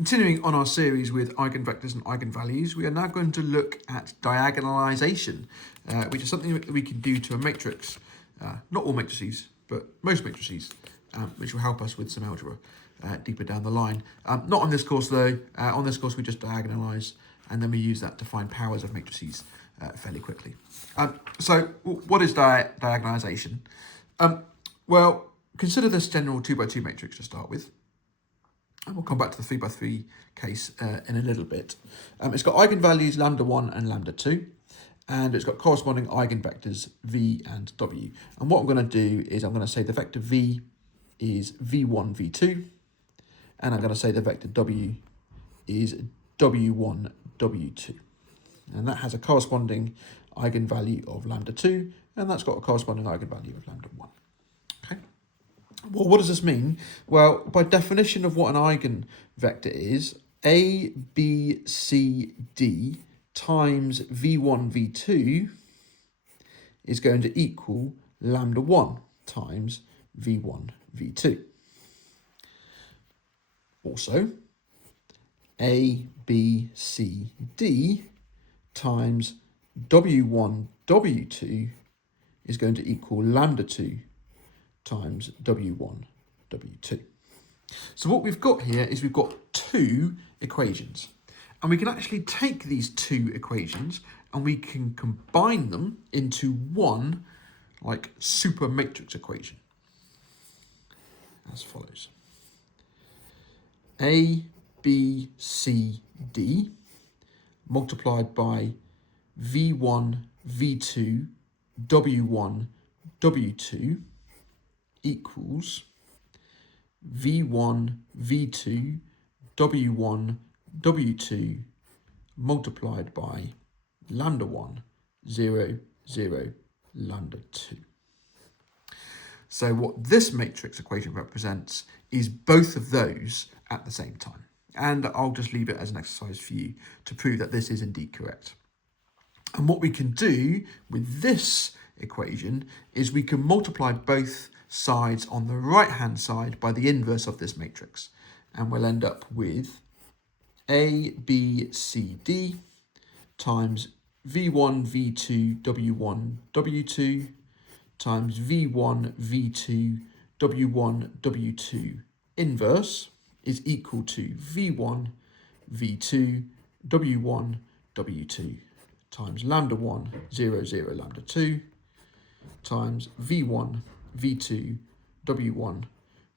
Continuing on our series with eigenvectors and eigenvalues, we are now going to look at diagonalisation, which is something that we can do to a matrix, not all matrices, but most matrices, which will help us with some algebra deeper down the line. Not on this course though. On this course we just diagonalise and then we use that to find powers of matrices fairly quickly. So what is diagonalisation? Well, consider this general 2 by 2 matrix to start with. And we'll come back to the 3 by 3 case in a little bit. It's got eigenvalues lambda 1 and lambda 2, and it's got corresponding eigenvectors v and w. And what I'm going to do is I'm going to say the vector v is v1, v2, and I'm going to say the vector w is w1, w2. And that has a corresponding eigenvalue of lambda 2, and that's got a corresponding eigenvalue of lambda 1. Well, what does this mean? Well, by definition of what an eigenvector is, A, B, C, D times V1, V2 is going to equal lambda 1 times V1, V2. Also, A, B, C, D times W1, W2 is going to equal lambda 2 times W1, W2. So what we've got here is we've got two equations. And we can actually take these two equations and we can combine them into one like super matrix equation as follows. A, B, C, D multiplied by V1, V2, W1, W2 equals V1, V2, W1, W2 multiplied by lambda 1, 0, 0, lambda 2. So what this matrix equation represents is both of those at the same time. And I'll just leave it as an exercise for you to prove that this is indeed correct. And what we can do with this equation is we can multiply both sides on the right hand side by the inverse of this matrix, and we'll end up with A, B, C, D times V1, V2, W1, W2 times V1, V2, W1, W2 inverse is equal to V1, V2, W1, W2 times lambda 1, 0, 0, lambda 2 times V1, V2, W1,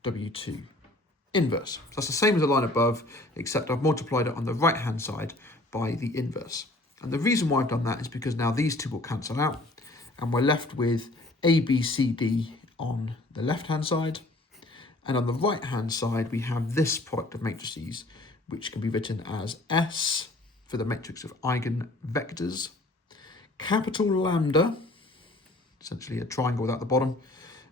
W2 inverse. So that's the same as the line above, except I've multiplied it on the right hand side by the inverse. And the reason why I've done that is because now these two will cancel out and we're left with A, B, C, D on the left hand side. And on the right hand side, we have this product of matrices, which can be written as S for the matrix of eigenvectors, capital lambda, essentially a triangle without the bottom,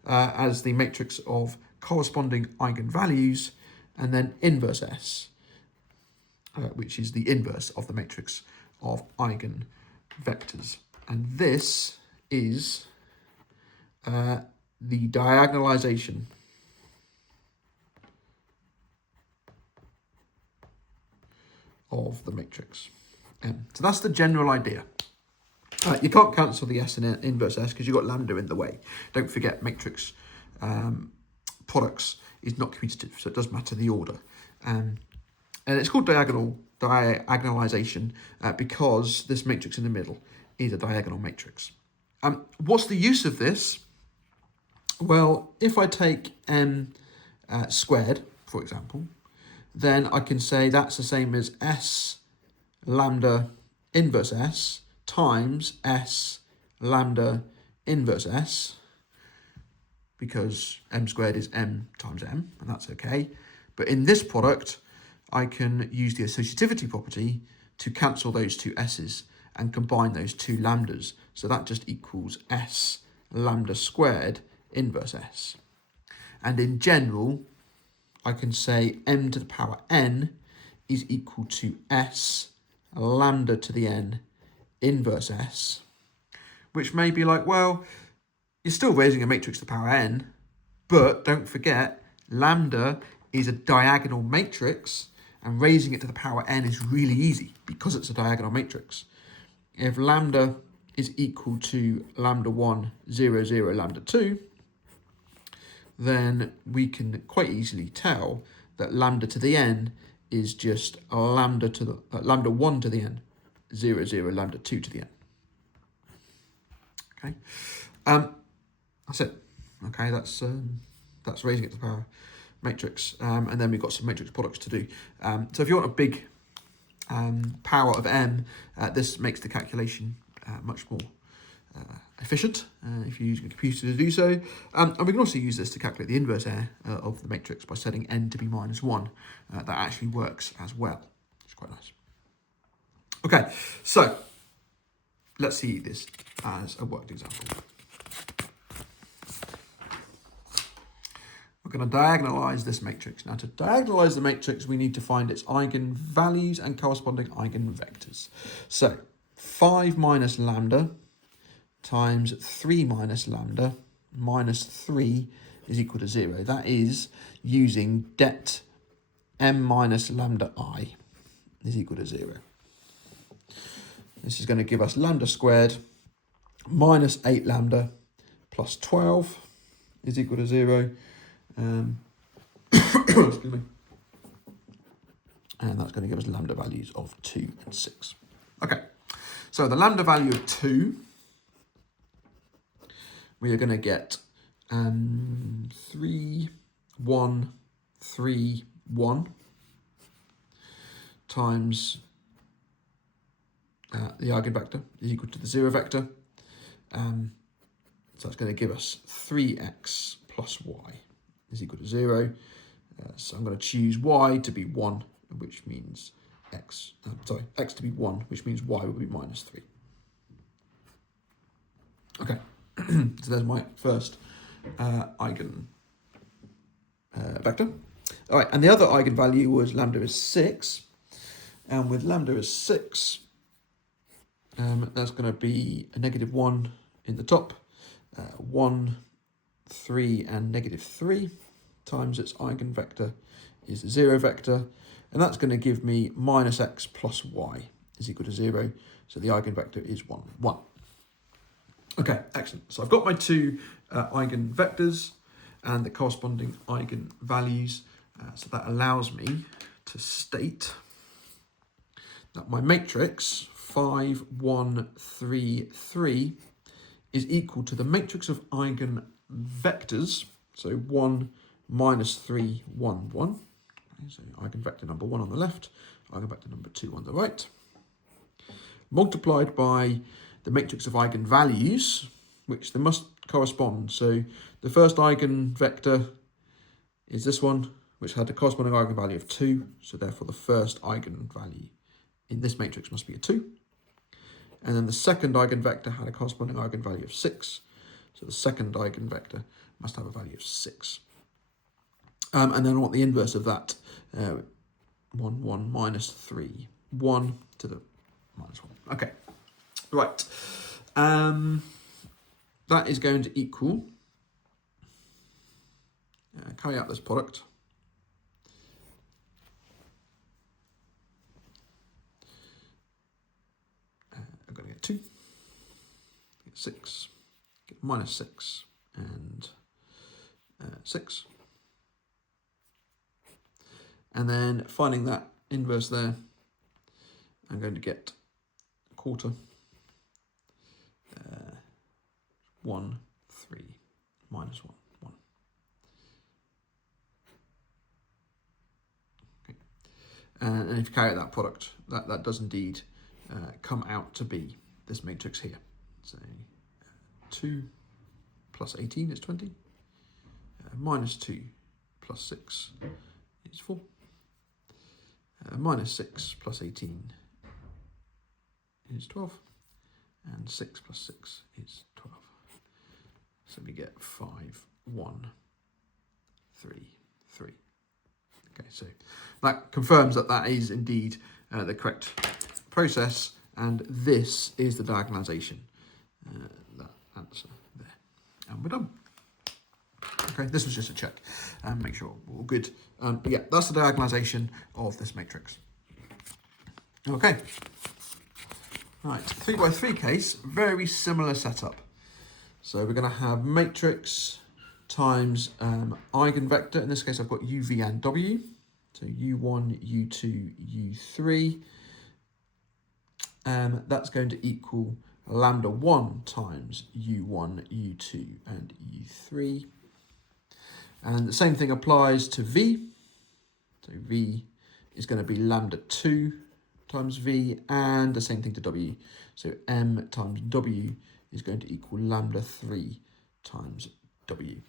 as the matrix of corresponding eigenvalues, and then inverse S, which is the inverse of the matrix of eigenvectors. And this is the diagonalisation of the matrix M. So that's the general idea. You can't cancel the S and inverse S because you've got lambda in the way. Don't forget matrix products is not commutative, so it does matter the order. And it's called diagonalisation because this matrix in the middle is a diagonal matrix. What's the use of this? Well, if I take M squared, for example, then I can say that's the same as S lambda inverse S times S lambda inverse S, because M squared is M times M, and that's okay. But in this product, I can use the associativity property to cancel those two S's and combine those two lambdas. So that just equals S lambda squared inverse S. And in general, I can say M to the power N is equal to S lambda to the N inverse S, which may be like, well, you're still raising a matrix to the power N, but don't forget lambda is a diagonal matrix, And raising it to the power n is really easy because it's a diagonal matrix. If lambda is equal to lambda 1, 0, 0, lambda 2, then we can quite easily tell that lambda to the n is just lambda to the lambda 1 to the n, 0, 0, lambda 2 to the n. Okay, that's it. Okay, that's raising it to the power matrix, and then we've got some matrix products to do. So if you want a big power of m, this makes the calculation much more efficient if you're using a computer to do so. And we can also use this to calculate the inverse of the matrix by setting n to be -1. That actually works as well. It's quite nice. Okay, so let's see this as a worked example. We're going to diagonalize this matrix. Now, to diagonalize the matrix, we need to find its eigenvalues and corresponding eigenvectors. So 5 minus lambda times 3 minus lambda minus 3 is equal to 0. That is using det m minus lambda I is equal to 0. This is going to give us lambda squared minus 8 lambda plus 12 is equal to 0. Excuse me. And that's going to give us lambda values of 2 and 6. Okay, so the lambda value of 2, we are going to get 3, 1, 3, 1 times the eigenvector is equal to the 0 vector. So that's going to give us 3x plus y is equal to 0. So I'm going to choose y to be 1, which means x to be 1, which means y will be -3. Okay, so there's my first eigen vector. All right, and the other eigenvalue was lambda is 6. And with lambda is 6, that's going to be a -1 in the top, 1, 3, and -3 times its eigenvector is the 0 vector. And that's going to give me -x plus y is equal to 0. So the eigenvector is 1, 1. Okay, excellent. So I've got my two eigenvectors and the corresponding eigenvalues. So that allows me to state that my matrix 5, 1, 3, 3 is equal to the matrix of eigenvectors. So 1, -3, 1, 1. Okay, so eigenvector number 1 on the left, eigenvector number 2 on the right, multiplied by the matrix of eigenvalues, which they must correspond. So the first eigenvector is this one, which had a corresponding eigenvalue of 2. So therefore the first eigenvalue in this matrix must be a 2. And then the second eigenvector had a corresponding eigenvalue of 6. So the second eigenvector must have a value of 6. And then I want the inverse of that, 1, 1, -3, 1 to the -1. Okay, right. That is going to equal, carry out this product. I'm going to get 2, get 6, get -6, and 6. And then finding that inverse there, I'm going to get a quarter, 1, 3, -1, 1. Okay. And if you carry out that product, that does indeed come out to be this matrix here. So 2 plus 18 is 20, -2 plus 6 is 4. -6 plus 18 is 12, and 6 plus 6 is 12. So we get 5, 1, 3, 3. Okay, so that confirms that that is indeed the correct process, and this is the diagonalisation. That answer there, and we're done. Okay, this was just a check and make sure we're all good But yeah, that's the diagonalisation of this matrix. Okay. Right, 3 by 3 case, very similar setup. So we're going to have matrix times eigenvector. In this case, I've got u, v, and w. So u1, u2, u3. That's going to equal lambda 1 times u1, u2, and u3. And the same thing applies to v. So v is going to be lambda 2 times v, and the same thing to w. So m times w is going to equal lambda 3 times w.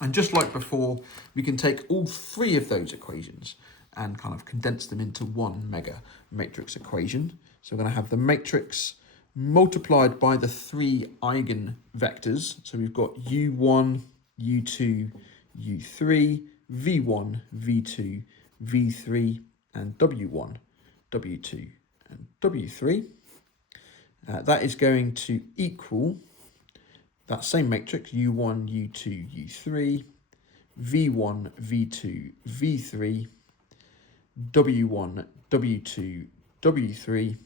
And just like before, we can take all three of those equations and kind of condense them into one mega matrix equation. So we're going to have the matrix multiplied by the three eigenvectors. So we've got u1, u2, u3, v1, v2, v3, and w1, w2, and w3. That is going to equal that same matrix, u1, u2, u3, v1, v2, v3, w1, w2, w3,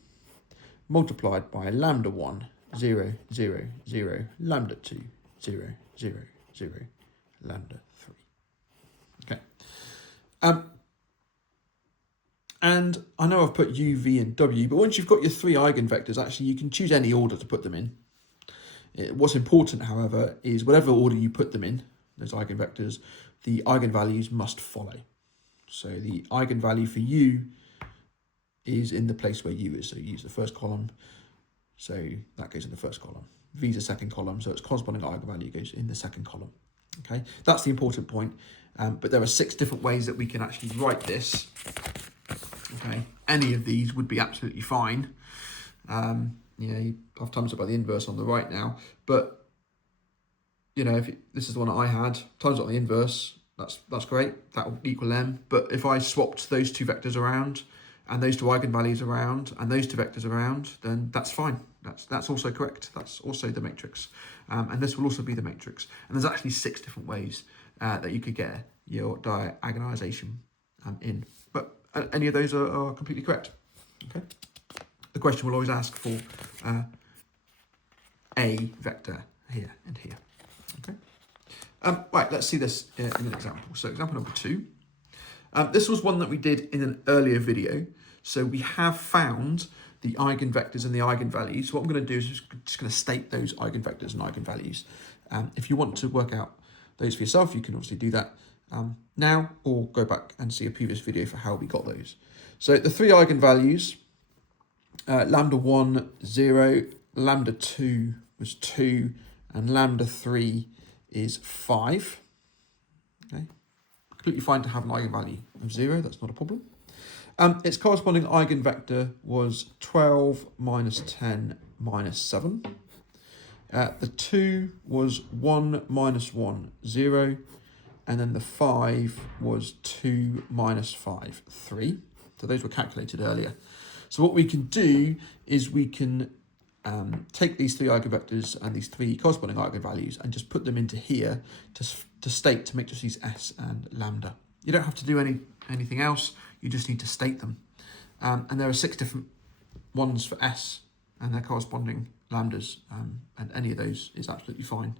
multiplied by lambda 1, 0, 0, 0, lambda 2, 0, 0, 0, lambda 3. Okay. And I know I've put u, v, and w, but once you've got your three eigenvectors, actually you can choose any order to put them in. What's important, however, is whatever order you put them in, those eigenvectors, the eigenvalues must follow. So the eigenvalue for u is in the place where u is. So you use the first column, so that goes in the first column. V is the second column, so its corresponding eigenvalue goes in the second column. Okay, that's the important point. But there are 6 different ways that we can actually write this. Okay, any of these would be absolutely fine. I've times it by the inverse on the right now, but if this is the one that I had, times it on the inverse, that's great. That will equal m. But if I swapped those two vectors around, and those two eigenvalues around, and those two vectors around, then that's fine. That's also correct. That's also the matrix, and this will also be the matrix. And there's actually 6 different ways that you could get your diagonalisation in, but any of those are completely correct. Okay. The question will always ask for a vector here and here. Okay. Right, let's see this in an example. So example number 2. This was one that we did in an earlier video. So we have found the eigenvectors and the eigenvalues. So what I'm going to do is just going to state those eigenvectors and eigenvalues. If you want to work out those for yourself, you can obviously do that now, or go back and see a previous video for how we got those. So the 3 eigenvalues, lambda 1, 0, lambda 2 was 2, and lambda 3 is 5. Okay, completely fine to have an eigenvalue of 0, that's not a problem. Its corresponding eigenvector was 12 minus 10 minus 7. The 2 was 1 minus 1, 0. And then the 5 was 2 minus 5, 3. So those were calculated earlier. So what we can do is we can take these 3 eigenvectors and these 3 corresponding eigenvalues and just put them into here to state, to matrices S and lambda. You don't have to do anything else. You just need to state them. And there are 6 different ones for S and their corresponding lambdas, and any of those is absolutely fine.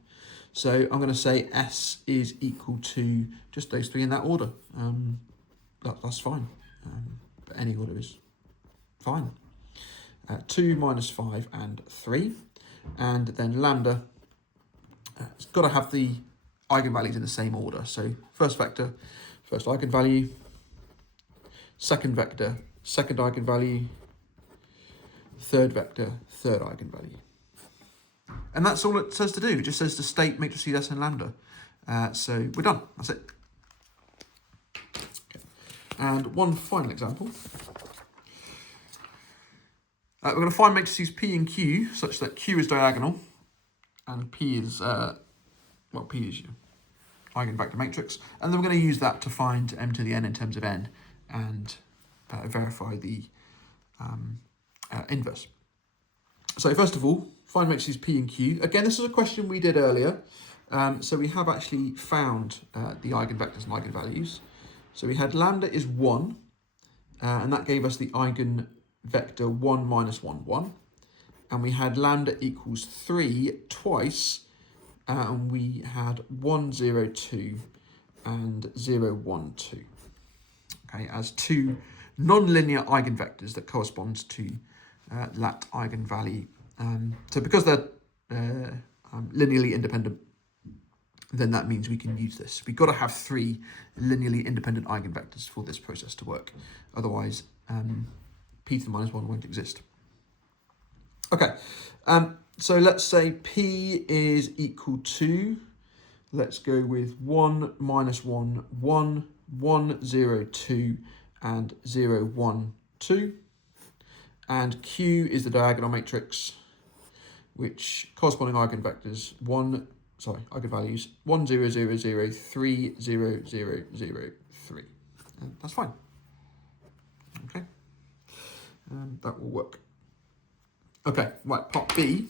So I'm going to say S is equal to just those 3 in that order. That's fine. But any order is fine. 2 minus 5 and 3. And then lambda, it's got to have the eigenvalues in the same order. So first vector, first eigenvalue. Second vector, second eigenvalue. Third vector, third eigenvalue. And that's all it says to do. It just says to state matrices S and lambda. So we're done. That's it. Okay. And one final example. We're going to find matrices P and Q such that Q is diagonal and P is, P is your eigenvector matrix. And then we're going to use that to find m to the n in terms of n and verify the inverse. So first of all, find matrices P and Q. Again, this is a question we did earlier. So we have actually found the eigenvectors and eigenvalues. So we had lambda is 1, and that gave us the eigenvector 1 minus 1, 1. And we had lambda equals 3 twice, and we had 1, 0, 2 and 0, 1, 2. Okay, as two non-linear eigenvectors that corresponds to that eigenvalue. So because they're linearly independent, then that means we can use this. We've got to have 3 linearly independent eigenvectors for this process to work. Otherwise, p to the minus 1 won't exist. Okay, so let's say p is equal to, let's go with 1, minus 1, 1, 1, 0, 2, and 0, 1, 2. And Q is the diagonal matrix, which corresponding eigenvectors, eigenvalues 1, 0, 0, 0, 3, 0, 0, 0, 3. And that's fine. Okay, and that will work. Okay, right, part B.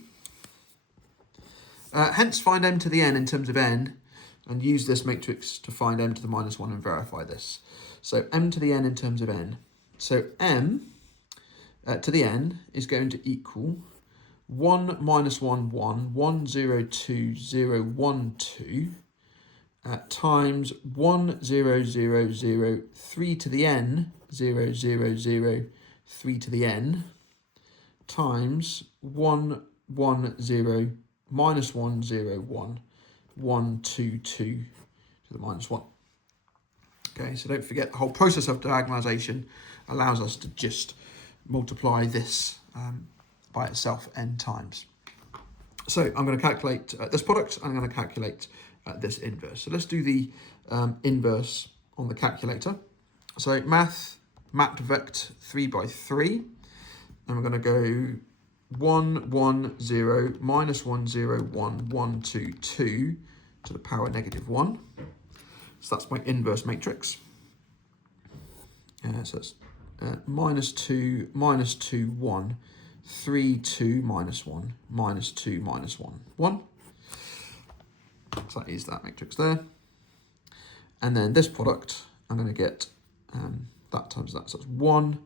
Hence find m to the n in terms of n, and use this matrix to find m to the minus 1 and verify this. So m to the n in terms of n. So m to the n is going to equal 1, minus 1, 1, 1, 0, 2, 0, 1, 2, times 1, 0, 0, 0, 3 to the n, 0, 0, 0, 3 to the n, times 1, 1, 0, minus 1, 0, 1, 1, 2, 2 to the minus 1. Okay, so don't forget the whole process of diagonalisation allows us to just multiply this by itself n times. So I'm going to calculate this product, and I'm going to calculate this inverse. So let's do the inverse on the calculator. So matvect 3 by 3, and we're going to go 1, 1, 0, minus 1, 0, 1, 1, 2, 2 to the power negative 1. So that's my inverse matrix. So it's minus 2, minus 2, 1, 3, 2, minus 1, minus 2, minus 1, 1. So that is that matrix there. And then this product, I'm going to get that times that. So it's 1,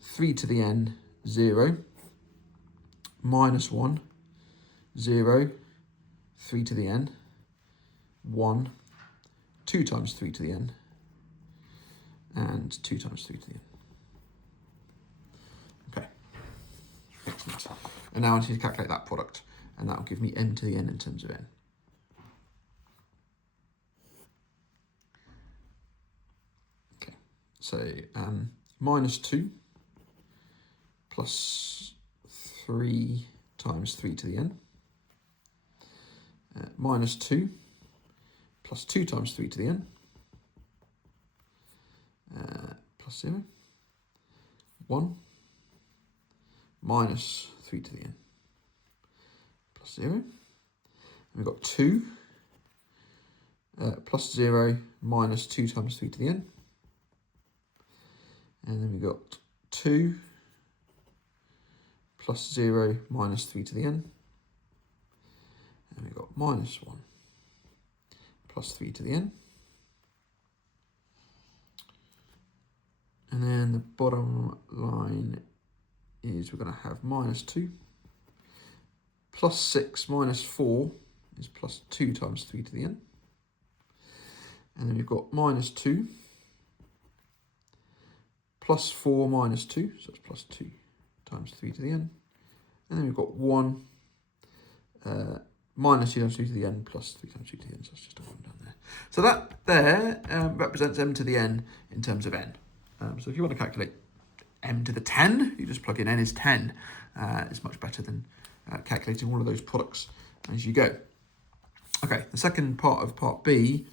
3 to the n, 0, minus 1, 0, 3 to the n, 1, 2 times 3 to the n, and 2 times 3 to the n. Okay, excellent. And now I need to calculate that product, and that will give me m to the n in terms of n. Okay, so minus 2 plus 3 times 3 to the n, minus 2 plus 2 times 3 to the n, plus 0, 1, minus 3 to the n, plus 0, and we've got 2, plus 0, minus 2 times 3 to the n, and then we've got 2, plus 0, minus 3 to the n, and we've got minus 1, plus 3 to the n. And then the bottom line is we're going to have minus 2, plus 6 minus 4 is plus 2 times 3 to the n. And then we've got minus 2, plus 4 minus 2, so it's plus 2 times 3 to the n. And then we've got 1, minus 2 times 3 to the n, plus 3 times 3 to the n, so that's just a 1 down there. So that there represents m to the n in terms of n. So if you want to calculate m to the 10, you just plug in n is 10. It's much better than calculating all of those products as you go. Okay, the second part of part B,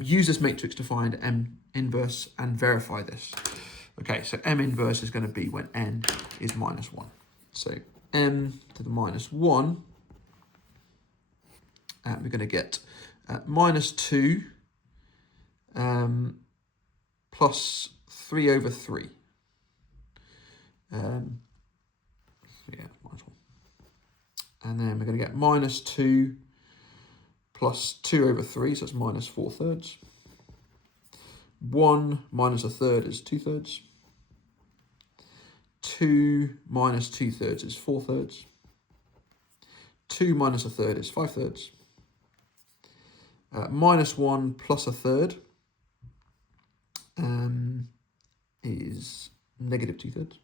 use this matrix to find m inverse and verify this. Okay, so m inverse is going to be when n is minus 1. So m to the minus 1, we're going to get minus 2 plus 3 over 3. Yeah, minus 1. And then we're going to get minus 2 plus 2 over 3, so it's minus 4/3. 1 minus a third is 2/3. 2 minus 2/3 is 4/3. 2 minus a third is 5/3. Minus 1 plus a third is negative 2/3.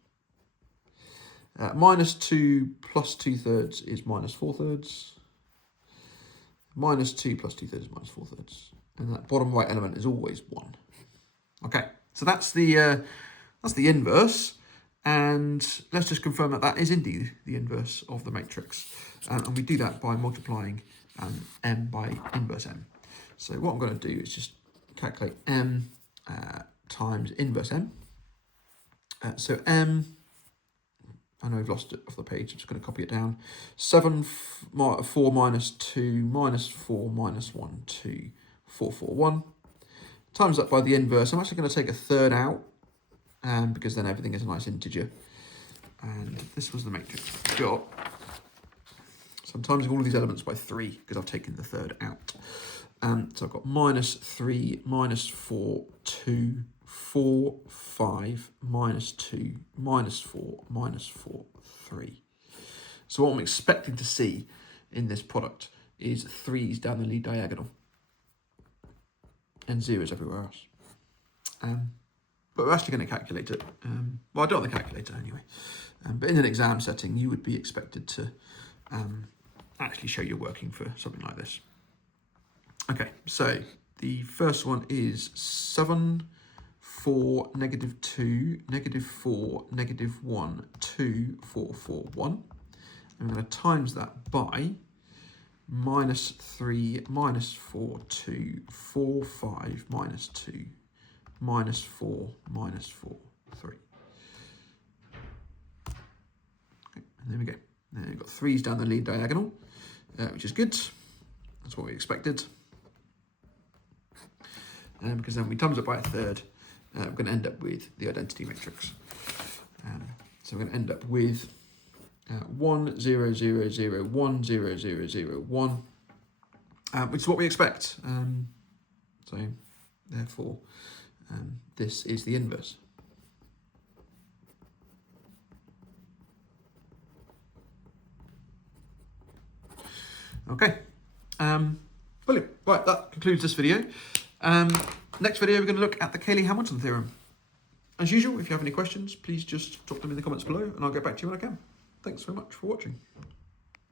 Minus 2 plus 2/3 is minus 4/3. Minus 2 plus 2/3 is minus 4/3. And that bottom right element is always 1. Okay, so that's the inverse. And let's just confirm that that is indeed the inverse of the matrix. And we do that by multiplying m by inverse m. So what I'm going to do is just calculate m times inverse m. So m, I know I've lost it off the page, I'm just going to copy it down. 7, 4 minus 2, minus 4, minus 1, 2, 4, 4, 1. Times that by the inverse. I'm actually going to take a third out, because then everything is a nice integer. And this was the matrix we've got. So I'm timesing all of these elements by 3, because I've taken the third out. So I've got minus 3, minus 4, 2, 4, 5, minus 2, minus 4, minus 4, 3. So what I'm expecting to see in this product is 3's down the lead diagonal and 0's everywhere else. But we're actually going to calculate it. Well, I do it on the calculator anyway. But in an exam setting, you would be expected to actually show you're working for something like this. Okay, so the first one is 7, 4, negative 2, negative 4, negative 1, 2, 4, 4, 1. I'm going to times that by minus 3, minus 4, 2, 4, 5, minus 2, minus 4, minus 4, 3. Okay, and there we go. Now we've got 3's down the lead diagonal, which is good. That's what we expected. Because then we times it by a third, we're going to end up with the identity matrix. So we're going to end up with 1, 0, 0, 0, 1, 0, 0, 0, 1, which is what we expect. So therefore, this is the inverse. Okay, brilliant. Right, that concludes this video. Next video, we're going to look at the Cayley-Hamilton theorem. As usual, if you have any questions, please just drop them in the comments below and I'll get back to you when I can. Thanks very much for watching.